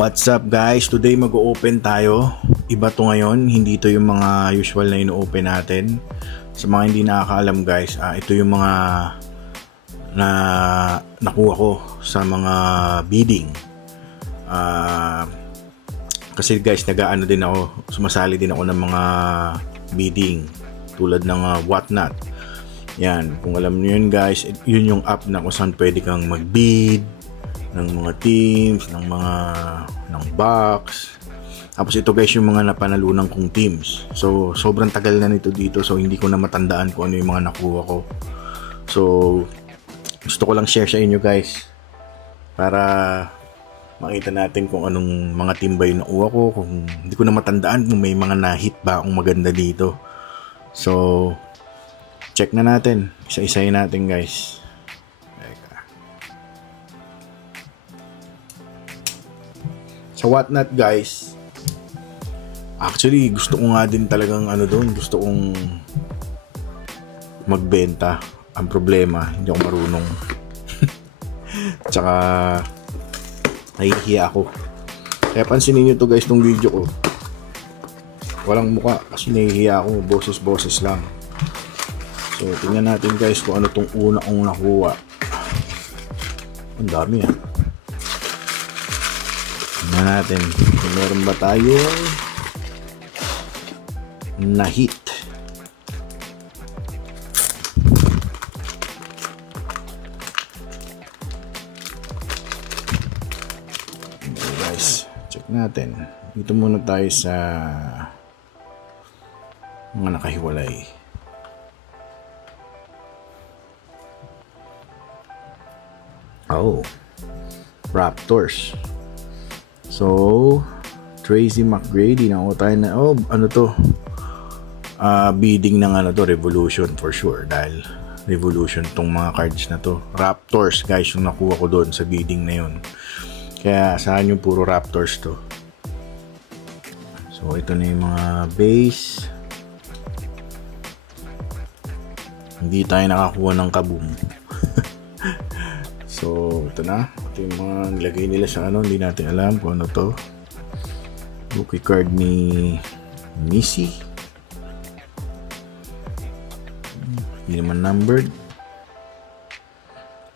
What's up guys? Today mag-o-open tayo. Iba to ngayon, hindi to yung mga usual na ino-open natin. Sa mga hindi nakakaalam guys, ito yung mga na nakuha ko sa mga bidding. Kasi guys, nag-aano din ako, sumasali din ako ng mga bidding tulad ng Whatnot. Yan, kung alam niyo yun guys, yun yung app na kung saan pwede kang mag-bid ng mga teams, ng box. Tapos ito guys yung mga napanalunan kong teams. So sobrang tagal na nito dito, so hindi ko na matandaan kung ano yung mga nakuha ko. So gusto ko lang share sa inyo guys para makita natin kung anong mga team ba yung nakuha ko, kung hindi ko na matandaan kung may mga na-hit ba akong maganda dito. So check na natin, isa-isahin natin guys. Sa Whatnot guys, actually gusto ko nga din talagang gusto kong magbenta. Ang problema, hindi ako marunong. Tsaka nahihiya ako. Kaya pansinin nyo to guys, tong video ko. Walang muka kasi nahihiya ako, boses lang. So tingnan natin guys kung ano tong una kong nakuha. Ang dami Tingnan natin kung meron ba tayong na-hit. Okay guys, check natin. Dito muna tayo sa mga nakahiwalay. Oh, Raptors. So, Tracy McGrady, nakuha tayo na, bidding ng Revolution for sure, dahil Revolution tong mga cards na to. Raptors guys yung nakuha ko doon sa bidding na yun, kaya saan yung puro Raptors to. So ito na yung mga base. Hindi tayo nakakuha ng kaboom. So ito na, ito yung mga nilagay nila sa hindi natin alam kung ano to. Rookie card ni Missy, hindi naman numbered.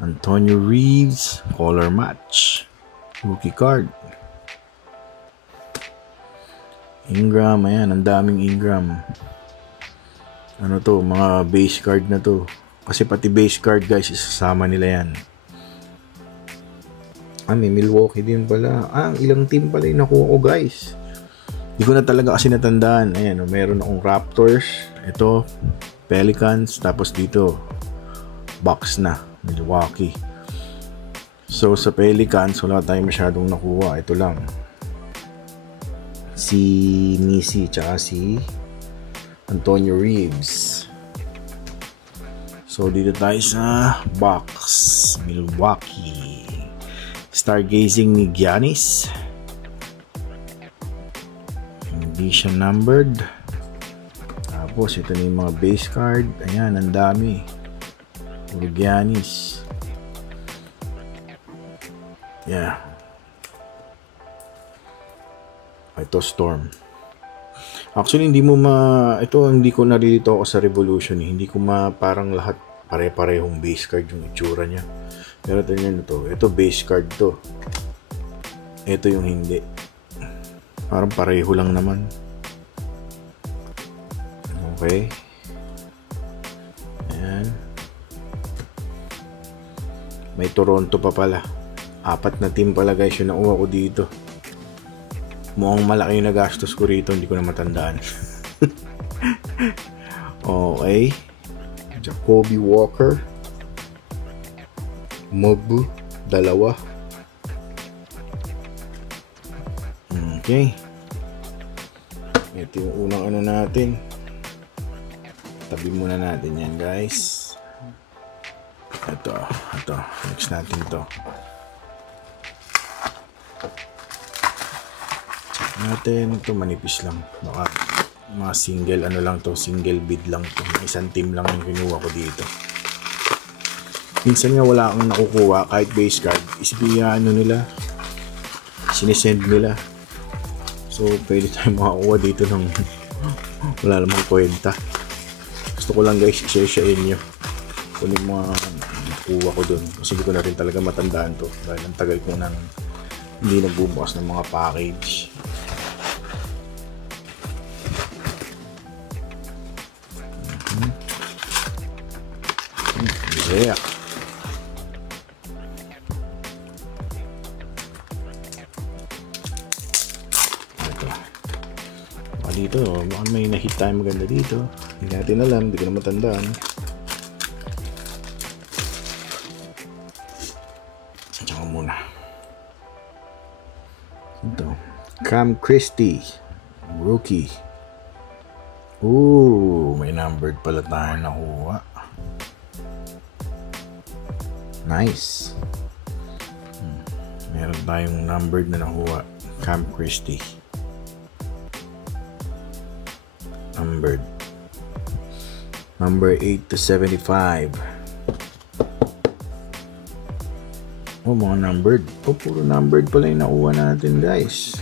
Antonio Reeves, color match, rookie card. Ingram, ayan, ang daming Ingram. Ano to, mga base card na to, kasi pati base card guys isasama nila yan. May Milwaukee din pala. Ilang team pala yung nakuha ko guys. Hindi ko na talaga kasi natandaan. Ayan, meron akong Raptors. Ito, Pelicans. Tapos dito, box na, Milwaukee. So sa Pelicans, wala tayong masyadong nakuha. Ito lang. Si Nisi, tsaka si Antonio Reeves. So dito tayo sa box, Milwaukee. Stargazing ni Giannis. Hindi siya numbered. Tapos ito na yung mga base card. Ayan, ang dami. Puro Giannis. Yeah. Ito Storm. Actually hindi mo ito hindi ko narilito ako sa Revolution. Hindi ko parang lahat pare-parehong base card yung itsura niya. Pero tingnan nyo ito base card to. Ito yung hindi. Parang pareho lang naman. Okay. Ayan. May Toronto pa pala. 4 na team pala guys yung nakuha ko dito. Mukhang malaki yung nagastos ko rito, hindi ko na matandaan. Okay. Jacoby Walker, Mobu, 2. Okay. Ito yung unang natin. Tabi muna natin yan guys. Ito. Next natin to. Check natin. Ito manipis lang. Baka mga single single bid lang to. Isang team lang yung kinuha ko dito. Minsan nga wala kang nakukuha kahit base card. Isipin nila sinisend nila. So pwede tayong makakuha dito ng wala namang kwenta. Gusto ko lang guys i-share sa inyo kung yung mga nakuha ko dun, kasi hindi ko na rin talaga matandaan to dahil ang tagal ko nang hindi nagbubukas ng mga package. Yeah. Ito. Dito, baka may na-hit tayo maganda dito. Hindi natin alam, hindi ko na matandaan. Tsaka muna. Ito. Cam Christie. Rookie. Ooh, may numbered pala tayo nakuha. Nice. Meron tayong numbered na nakuha. Cam Christie. Numbered. Number 8 to 75. Oh, mga numbered. Oh, puro numbered pala yung nakuha natin, guys.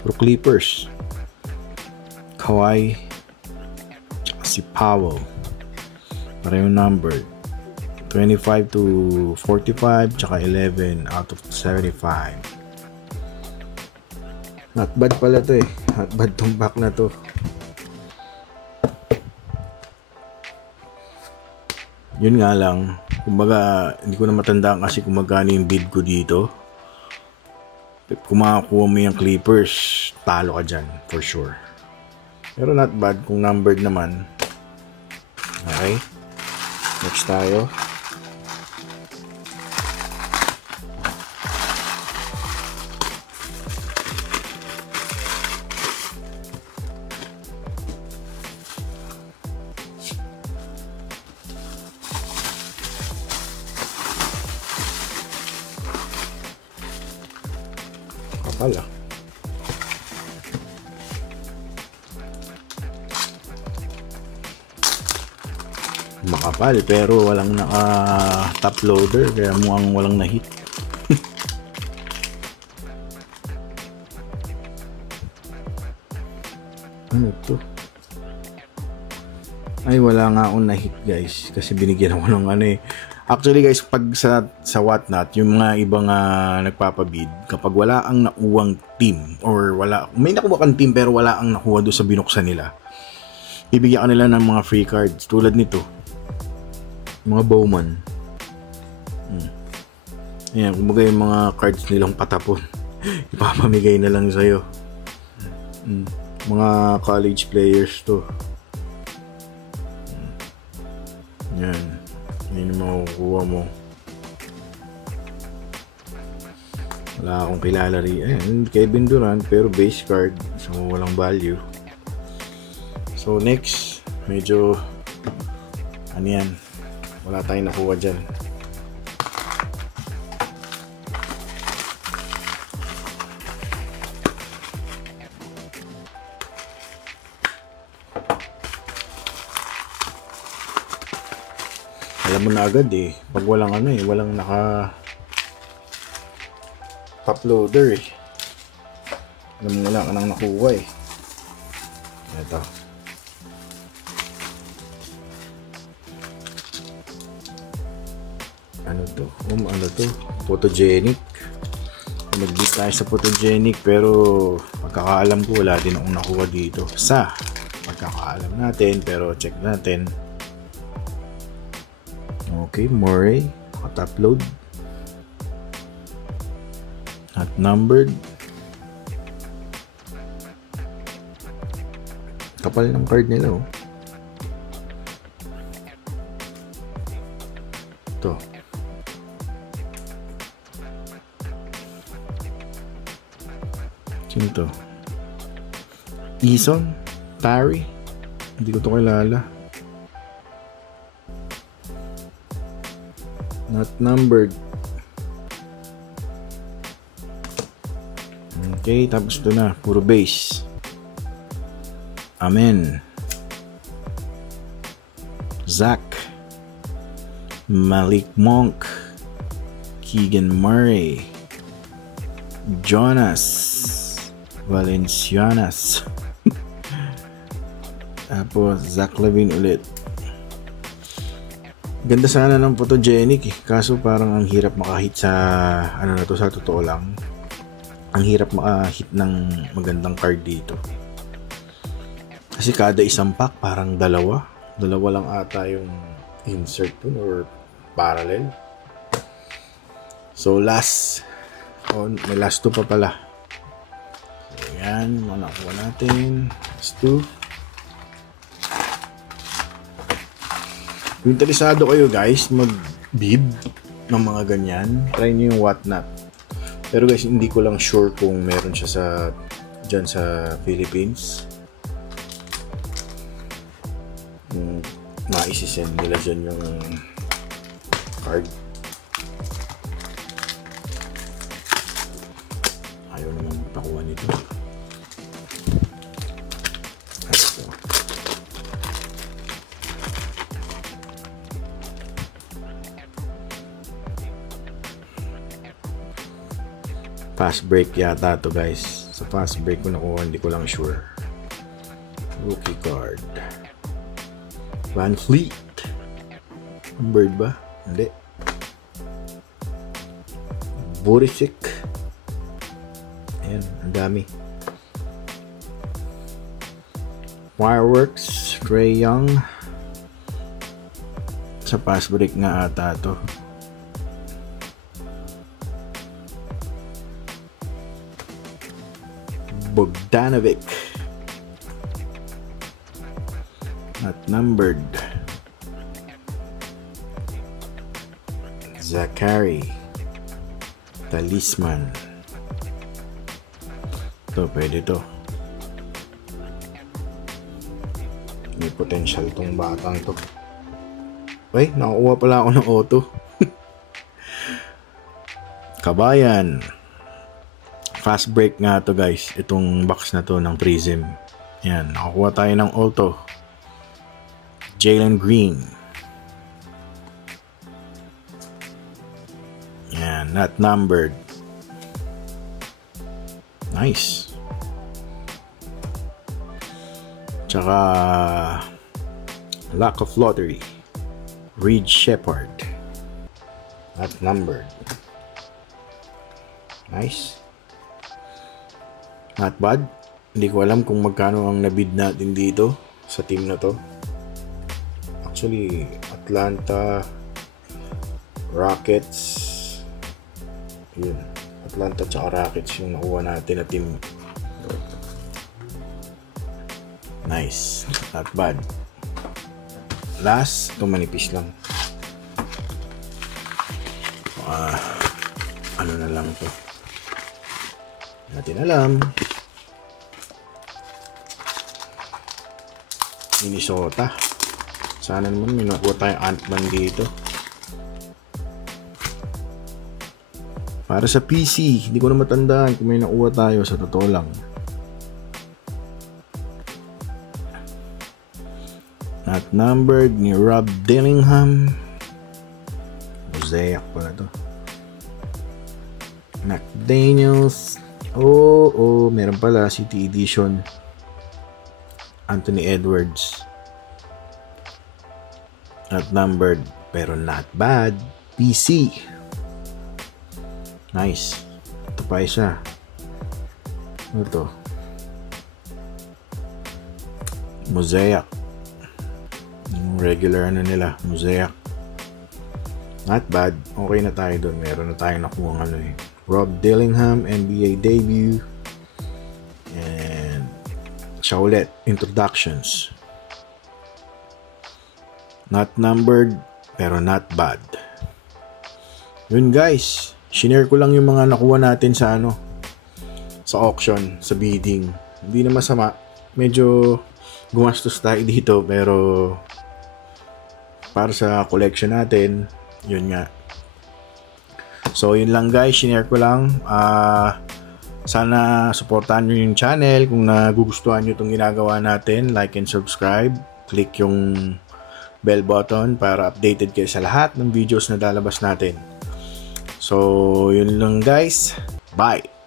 Puro Clippers. Kawhi. Tsaka si Powell. Parehong numbered. 25 to 45, tsaka 11 out of 75. Not bad pala to eh. Not bad tong back na to. Yun nga lang, kumbaga hindi ko na matandaan kasi kung magkano yung bid ko dito. Kung makakuha mo yung Clippers, talo ka dyan for sure. Pero not bad kung numbered naman. Okay, next tayo. Kapal ah. Makapal pero walang naka top loader kaya mukhang walang na-hit. Ano to? Ay wala nga akong na-hit guys kasi binigyan ako ng ano eh. Actually guys, pag sa Whatnot, yung mga ibang nagpapabid, kapag wala ang nakuwang team or may nakuha kang team pero wala ang nakuha doon sa binuksan nila, bibigyan ka nila ng mga free cards tulad nito. Mga Bowman. Ayan, kumbaga yung mga cards nilang patapon. Ipapamigay na lang sa'yo. Mga college players to. Yan. Yan yung makukuha mo. Wala akong kilala rin. Ayan, Kevin Durant pero base card. So walang value. So next, medyo ano yan, wala tayong nakuha dyan. Alam mo na agad eh, pag walang ano eh, walang naka top loader eh. Alam mo wala ka nang nakuha eh. Ito. Ano to? Ano to? Photogenic. Nag-beat tayo sa photogenic pero pagkakaalam ko wala din akong nakuha dito. Sa pagkakaalam natin pero check natin. Okay, Murray, naka-top-load. Not numbered. Kapal ng card nila oh. Ito. Sino to? Eason? Tari? Hindi ko to kilala. Not numbered. Okay, tapos ito na. Puro base. Amen. Zach. Malik Monk. Keegan Murray. Jonas Valencianas. Tapos Zach Lavine ulit. Ganda sana ng photogenic kaso parang ang hirap makahit sa ano na to, sa totoo lang. Ang hirap makahit ng magandang card dito. Kasi kada isang pack parang dalawa lang ata yung insert dun or parallel. So last, may last 2 pa pala. So yan, nakuha natin. Last 2. Kung interesado kayo guys mag-bid ng mga ganyan, try nyo yung Whatnot. Pero guys, hindi ko lang sure kung meron siya dyan sa Philippines. Maisisend nila dyan yung card. Ayaw naman pakuha nito. Fast break yata to guys. Sa fast break ko nakuha, hindi ko lang sure. Rookie card. Van Fleet. Bird ba? Hindi. Borisic. Ayan, ang dami. Fireworks. Trae Young. Sa fast break nga ata to. Bogdanovic. Not numbered. Zachary. Talisman. Ito, pwede to. May potential tong batang to. Ay, nakakuha pala ako ng auto. Kabayan. Fast break nga to guys. Itong box na to ng Prism. Yan, nakakuha tayo ng auto. Jalen Green. Yan, not numbered. Nice. Tsaka lack of lottery. Reed Shepard. Not numbered. Nice. Not bad. Hindi ko alam kung magkano ang nabid natin dito sa team na to. Actually, Atlanta Rockets. Yun. Atlanta tsaka Rockets yung nakuha natin na team. Nice. Not bad. Last, ito manipis lang. Ano na lang to. Natin alam. Minnesota. Sana naman may nakuha tayong Ant-Man dito. Para sa PC, hindi ko na matandaan kung may nakuha tayo, sa totoo lang. Not numbered ni Rob Dillingham. Mosaic pala to. McDaniels. Meron pala City Edition. Anthony Edwards. Not numbered, pero not bad. PC. Nice. Ito pa isa. Ano to? Mosaic. Yung regular ano nila, Mosaic. Not bad. Okay na tayo doon. Meron na tayong nakuha ano eh. Rob Dillingham, NBA debut. And Chaulet, introductions. Not numbered, pero not bad. Yun guys, shinare ko lang yung mga nakuha natin sa sa auction, sa bidding. Hindi na masama. Medyo gumastos tayo dito, pero para sa collection natin, yun nga. So yun lang guys, shinare ko lang. Sana supportahan nyo yung channel. Kung nagugustuhan nyo itong ginagawa natin, like and subscribe. Click yung bell button para updated kayo sa lahat ng videos na lalabas natin. So yun lang guys. Bye!